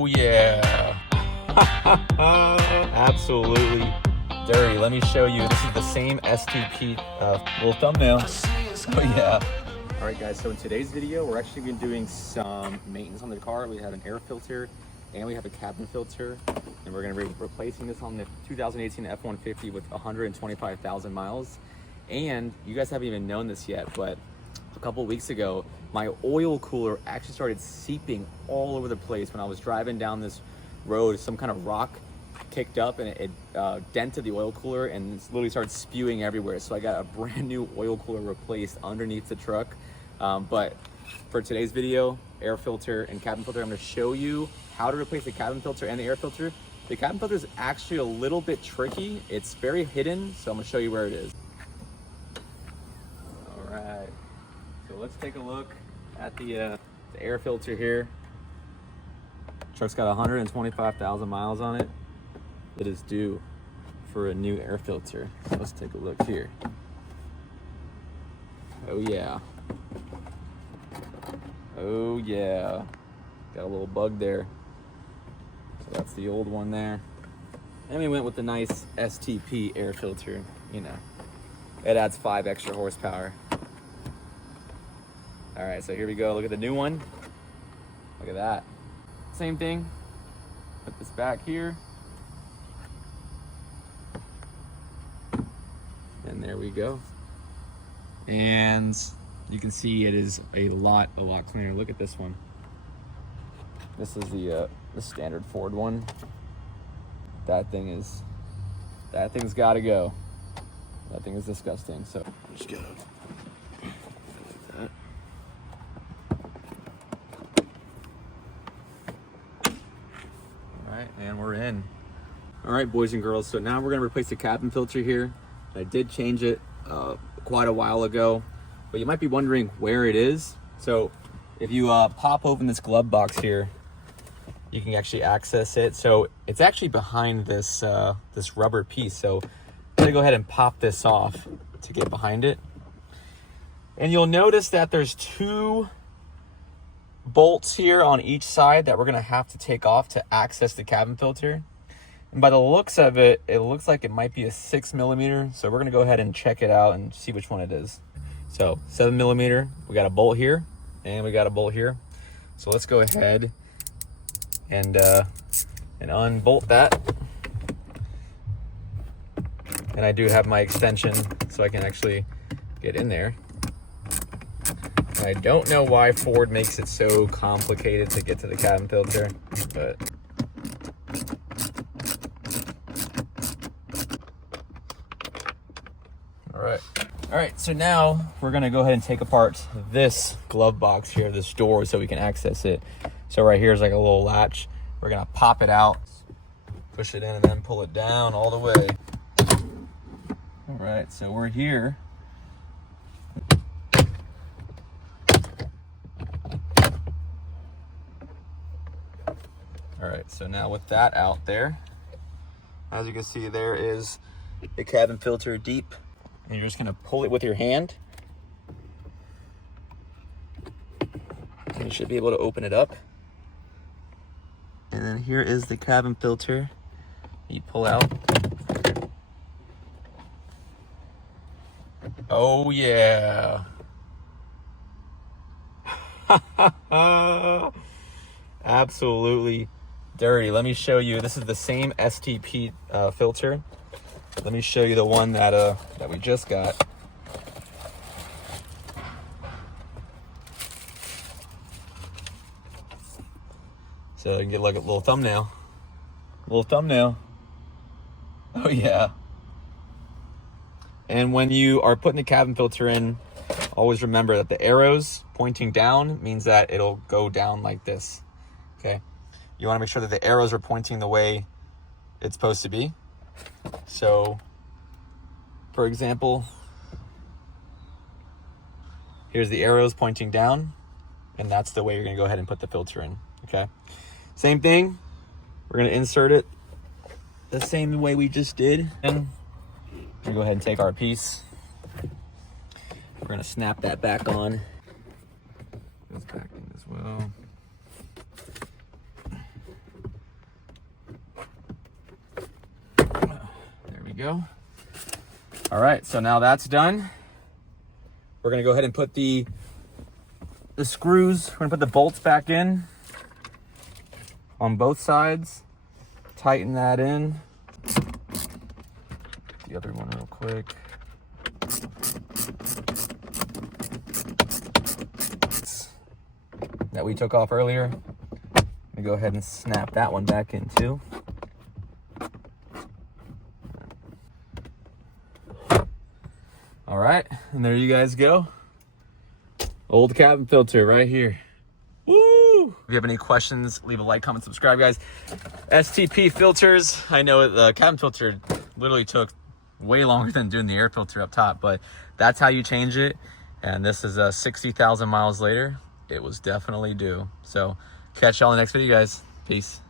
Oh yeah. Absolutely dirty. Let me show you. This is the same STP little thumbnail. Oh yeah. All right guys, so in today's video, we're actually going to be doing some maintenance on the car. We have an air filter and we have a cabin filter, and we're going to be replacing this on the 2018 F150 with 125,000 miles. And you guys haven't even known this yet, but a couple weeks ago, my oil cooler actually started seeping all over the place when I was driving down this road. Some kind of rock kicked up and it dented the oil cooler and it literally started spewing everywhere. So I got a brand new oil cooler replaced underneath the truck. But for today's video, air filter and cabin filter, I'm going to show you how to replace the cabin filter and the air filter. The cabin filter is actually a little bit tricky. It's very hidden, so I'm going to show you where it is. All right. So let's take a look at the air filter here. Truck's got 125,000 miles on it. It is due for a new air filter. So let's take a look here. Oh yeah. Oh yeah. Got a little bug there. So that's the old one there. And we went with the nice STP air filter. You know, it adds 5 extra horsepower. All right, so here we go. Look at the new one. Look at that. Same thing. Put this back here. And there we go. And you can see it is a lot cleaner. Look at this one. This is the standard Ford one. That thing's gotta go. That thing is disgusting. So just get it. And we're in. All right, boys and girls, so now we're gonna replace the cabin filter here. I did change it quite a while ago, but you might be wondering where it is. So if you pop open this glove box here, you can actually access it. So it's actually behind this this rubber piece. So I'm gonna go ahead and pop this off to get behind it. And you'll notice that there's 2 bolts here on each side that we're gonna have to take off to access the cabin filter. And by the looks of it, it looks like it might be a 6mm. So we're gonna go ahead and check it out and see which one it is. So 7mm, we got a bolt here and we got a bolt here. So let's go ahead and unbolt that. And I do have my extension so I can actually get in there. I don't know why Ford makes it so complicated to get to the cabin filter, but all right, so now we're gonna go ahead and take apart this glove box here, this door, so we can access it. So right here is like a little latch. We're gonna pop it out, push it in, and then pull it down all the way. All right, so we're here. All right, so now with that out there, as you can see, there is the cabin filter deep. And you're just gonna pull it with your hand. And you should be able to open it up. And then here is the cabin filter. You pull out. Oh yeah. Absolutely dirty. Let me show you. This is the same STP filter. Let me show you the one that we just got. So you can get like a little thumbnail. Little thumbnail. Oh yeah. And when you are putting the cabin filter in, always remember that the arrows pointing down means that it'll go down like this. Okay. You want to make sure that the arrows are pointing the way it's supposed to be. So, for example, here's the arrows pointing down, and that's the way you're going to go ahead and put the filter in, okay? Same thing, we're going to insert it the same way we just did. And we're going to go ahead and take our piece. We're going to snap that back on. Goes back in as well. go. All right, so now that's done. We're gonna go ahead and put the screws, we're gonna put the bolts back in on both sides. Tighten that in. The other one real quick. That we took off earlier. I'm gonna go ahead and snap that one back in too. All right, and there you guys go. Old cabin filter right here. Woo! If you have any questions, leave a like, comment, subscribe, guys. STP filters. I know the cabin filter literally took way longer than doing the air filter up top, but that's how you change it. And this is 60,000 miles later. It was definitely due. So catch y'all in the next video, guys. Peace.